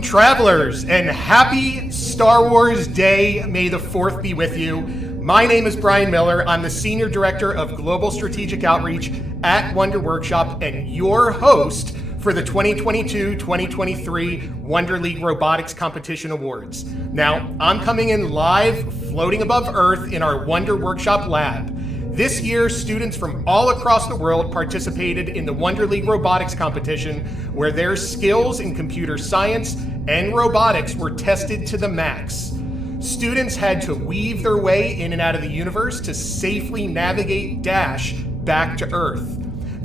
Welcome, travelers, and happy Star Wars Day. May the 4th be with you. My name is Brian Miller. I'm the Senior Director of Global Strategic Outreach at Wonder Workshop and your host for the 2022-2023 Wonder League Robotics Competition Awards. Now, I'm coming in live, floating above Earth in our Wonder Workshop lab. This year, students from all across the world participated in the Wonder League Robotics Competition, where their skills in computer science and robotics were tested to the max. Students had to weave their way in and out of the universe to safely navigate Dash back to Earth.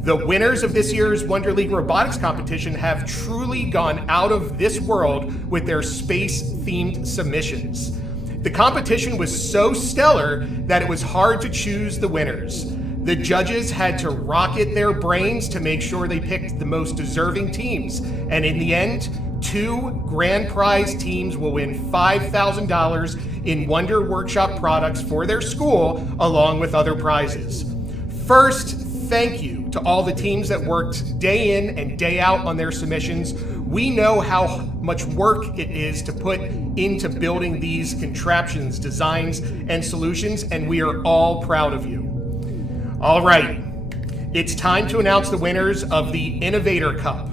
The winners of this year's Wonder League Robotics Competition have truly gone out of this world with their space-themed submissions. The competition was so stellar that it was hard to choose the winners. The judges had to rocket their brains to make sure they picked the most deserving teams. And in the end, 2 grand prize teams will win $5,000 in Wonder Workshop products for their school, along with other prizes. First, thank you to all the teams that worked day in and day out on their submissions. We know how much work it is to put into building these contraptions, designs, and solutions, and we are all proud of you. All right, it's time to announce the winners of the Innovator Cup,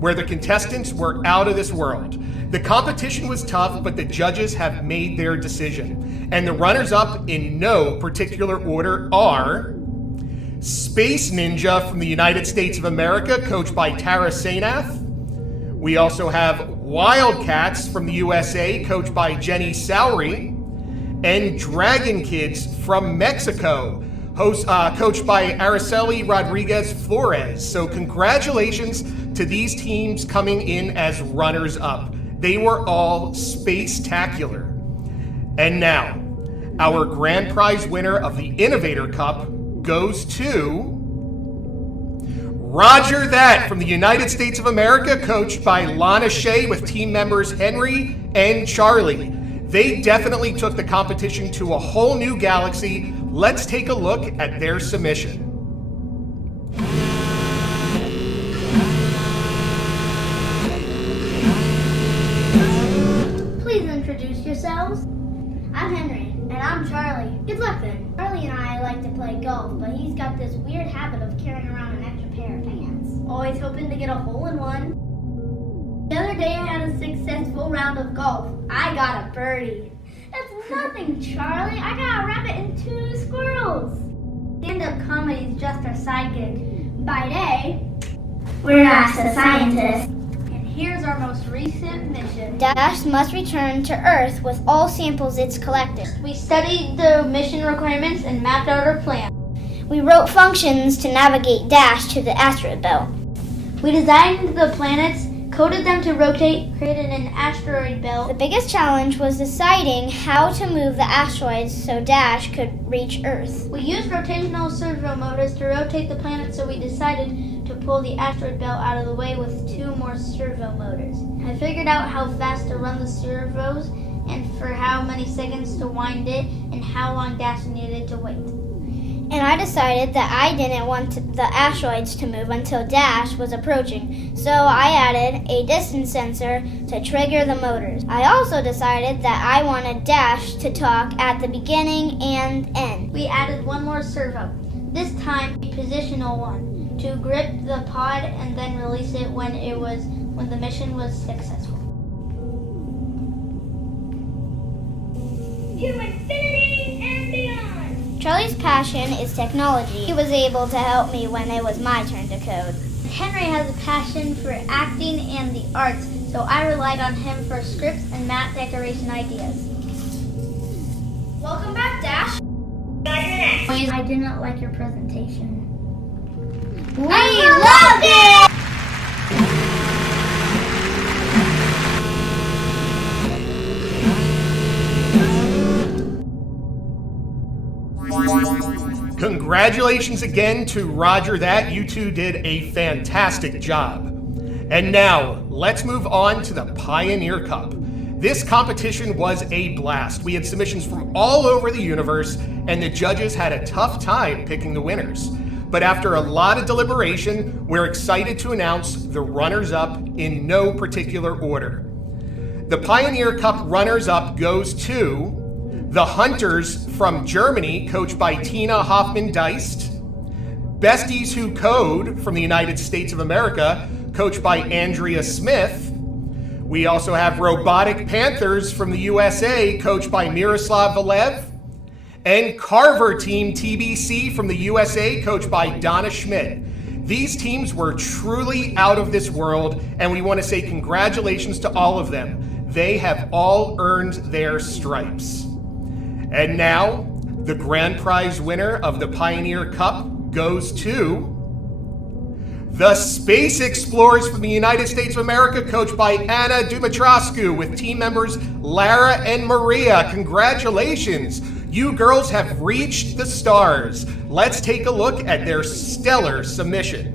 where the contestants were out of this world. The competition was tough, but the judges have made their decision. And the runners-up in no particular order are Space Ninja from the United States of America, coached by Tara Sainath. We also have Wildcats from the USA, coached by Jenny Sowery, and Dragon Kids from Mexico, coached by Araceli Rodriguez Flores. So congratulations to these teams coming in as runners-up. They were all space-tacular. And now, our grand prize winner of the Innovator Cup goes to Roger That from the United States of America, coached by Lana Shea with team members Henry and Charlie. They definitely took the competition to a whole new galaxy. Let's take a look at their submission. Please introduce yourselves. I'm Henry. And I'm Charlie. Good luck then. Charlie and I like to play golf, but he's got this weird habit of carrying around an extra pair of pants. Always hoping to get a hole-in-one. The other day I had a successful round of golf. I got a birdie. That's nothing, Charlie. I got a rabbit and 2 squirrels. Stand-up comedy is just our side gig. By day, we're Ask the Scientist. Here's our most recent mission. Dash must return to Earth with all samples it's collected. We studied the mission requirements and mapped out our plan. We wrote functions to navigate Dash to the asteroid belt. We designed the planets, coded them to rotate, created an asteroid belt. The biggest challenge was deciding how to move the asteroids so Dash could reach Earth. We used rotational servo motors to rotate the planet, so we decided to pull the asteroid belt out of the way with 2 more servo motors. I figured out how fast to run the servos and for how many seconds to wind it and how long Dash needed to wait. And I decided that I didn't want the asteroids to move until Dash was approaching, so I added a distance sensor to trigger the motors. I also decided that I wanted Dash to talk at the beginning and end. We added 1 more servo, this time a positional one, to grip the pod and then release it when the mission was successful. To infinity and beyond! Charlie's passion is technology. He was able to help me when it was my turn to code. Henry has a passion for acting and the arts, so I relied on him for scripts and map decoration ideas. Welcome back, Dash. I did not like your presentation. We loved it! Congratulations again to Roger That. You two did a fantastic job. And now, let's move on to the Pioneer Cup. This competition was a blast. We had submissions from all over the universe, and the judges had a tough time picking the winners. But after a lot of deliberation, we're excited to announce the runners-up in no particular order. The Pioneer Cup runners-up goes to the Hunters from Germany, coached by Tina Hoffman-Deist. Besties Who Code from the United States of America, coached by Andrea Smith. We also have Robotic Panthers from the USA, coached by Miroslav Valev. And Carver Team TBC from the USA, coached by Donna Schmidt. These teams were truly out of this world, and we want to say congratulations to all of them. They have all earned their stripes. And now, the grand prize winner of the Pioneer Cup goes to the Space Explorers from the United States of America, coached by Anna Dumitrascu, with team members Lara and Maria. Congratulations! You girls have reached the stars. Let's take a look at their stellar submission.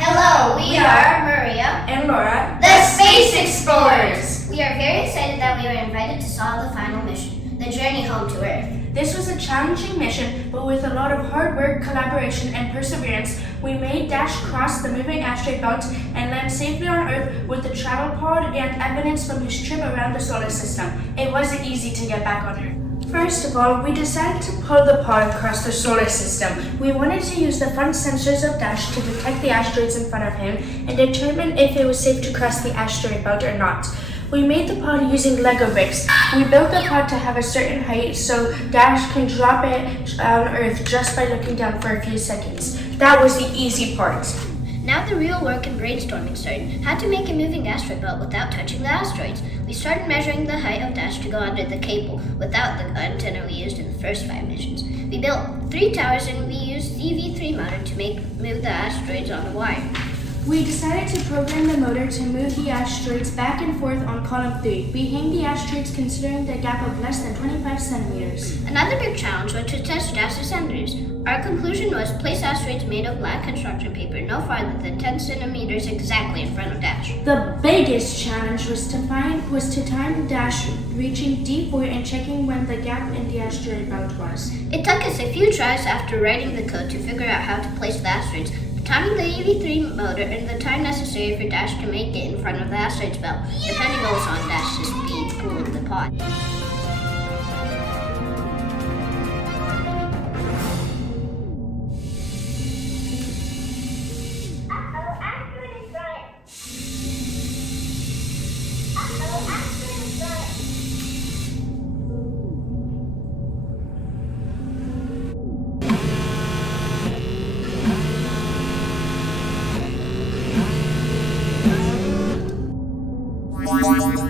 Hello, we are Maria and Laura, the Space Explorers. We are very excited that we were invited to solve the final mission, the journey home to Earth. This was a challenging mission, but with a lot of hard work, collaboration, and perseverance, we made Dash cross the moving asteroid belt and land safely on Earth with the travel pod and evidence from his trip around the solar system. It wasn't easy to get back on Earth. First of all, we decided to pull the pod across the solar system. We wanted to use the front sensors of Dash to detect the asteroids in front of him and determine if it was safe to cross the asteroid belt or not. We made the pod using Lego bricks. We built the pod to have a certain height so Dash can drop it on Earth just by looking down for a few seconds. That was the easy part. Now the real work and brainstorming started. How to make a moving asteroid belt without touching the asteroids. We started measuring the height of Dash to go under the cable without the antenna we used in the first 5 missions. We built 3 towers and we used the EV3 motor to move the asteroids on the wire. We decided to program the motor to move the asteroids back and forth on column 3. We hanged the asteroids considering the gap of less than 25 centimeters. Another big challenge was to test Dash's sensors. Our conclusion was place asteroids made of black construction paper no farther than 10 centimeters exactly in front of Dash. The biggest challenge was to time Dash reaching D4 and checking when the gap in the asteroid belt was. It took us a few tries after writing the code to figure out how to place the asteroids, timing the EV3 motor, and the time necessary for Dash to make it in front of the asteroid's belt, depending also on Dash's speed pulling the pod.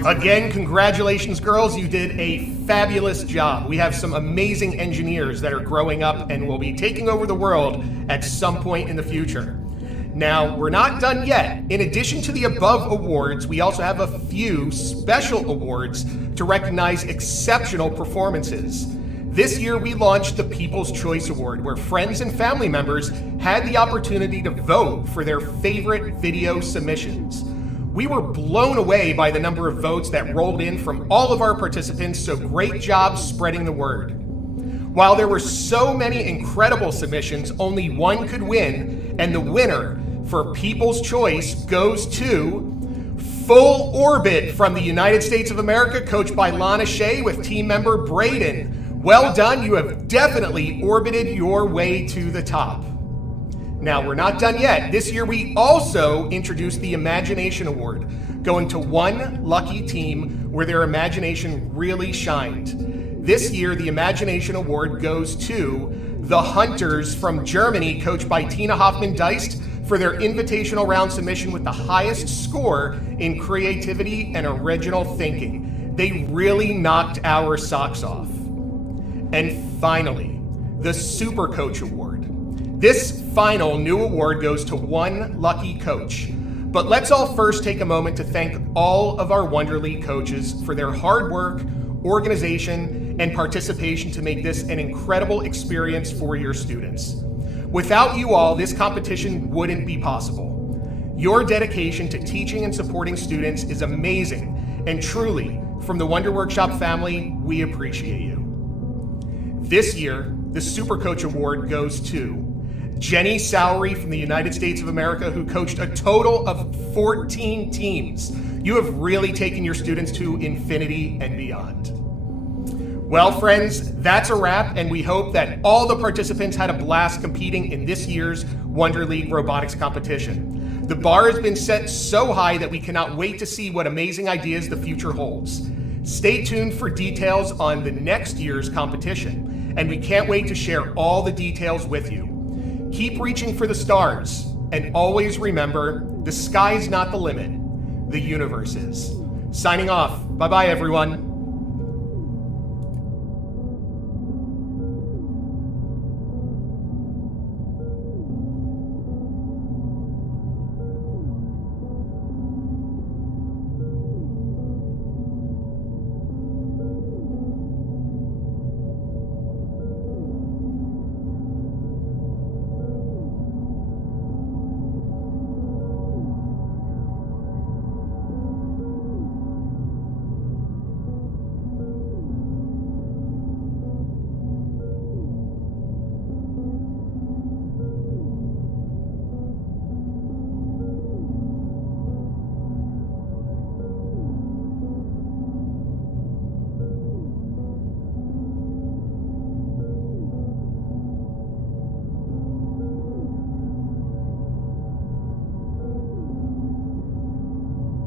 Again, congratulations, girls. You did a fabulous job. We have some amazing engineers that are growing up and will be taking over the world at some point in the future. Now, we're not done yet. In addition to the above awards, we also have a few special awards to recognize exceptional performances. This year, we launched the People's Choice Award, where friends and family members had the opportunity to vote for their favorite video submissions. We were blown away by the number of votes that rolled in from all of our participants, so great job spreading the word. While there were so many incredible submissions, only one could win, and the winner for People's Choice goes to Full Orbit from the United States of America, coached by Lana Shea with team member Braden. Well done, you have definitely orbited your way to the top. Now, we're not done yet. This year, we also introduced the Imagination Award, going to one lucky team where their imagination really shined. This year, the Imagination Award goes to the Hunters from Germany, coached by Tina Hoffman-Deist, for their invitational round submission with the highest score in creativity and original thinking. They really knocked our socks off. And finally, the Super Coach Award. This final new award goes to one lucky coach. But let's all first take a moment to thank all of our Wonderly coaches for their hard work, organization, and participation to make this an incredible experience for your students. Without you all, this competition wouldn't be possible. Your dedication to teaching and supporting students is amazing, and truly, from the Wonder Workshop family, we appreciate you. This year, the Super Coach Award goes to Jenny Sowery from the United States of America, who coached a total of 14 teams. You have really taken your students to infinity and beyond. Well, friends, that's a wrap, and we hope that all the participants had a blast competing in this year's Wonder League robotics competition. The bar has been set so high that we cannot wait to see what amazing ideas the future holds. Stay tuned for details on the next year's competition, and we can't wait to share all the details with you. Keep reaching for the stars, and always remember, the sky's not the limit, the universe is. Signing off. Bye-bye, everyone.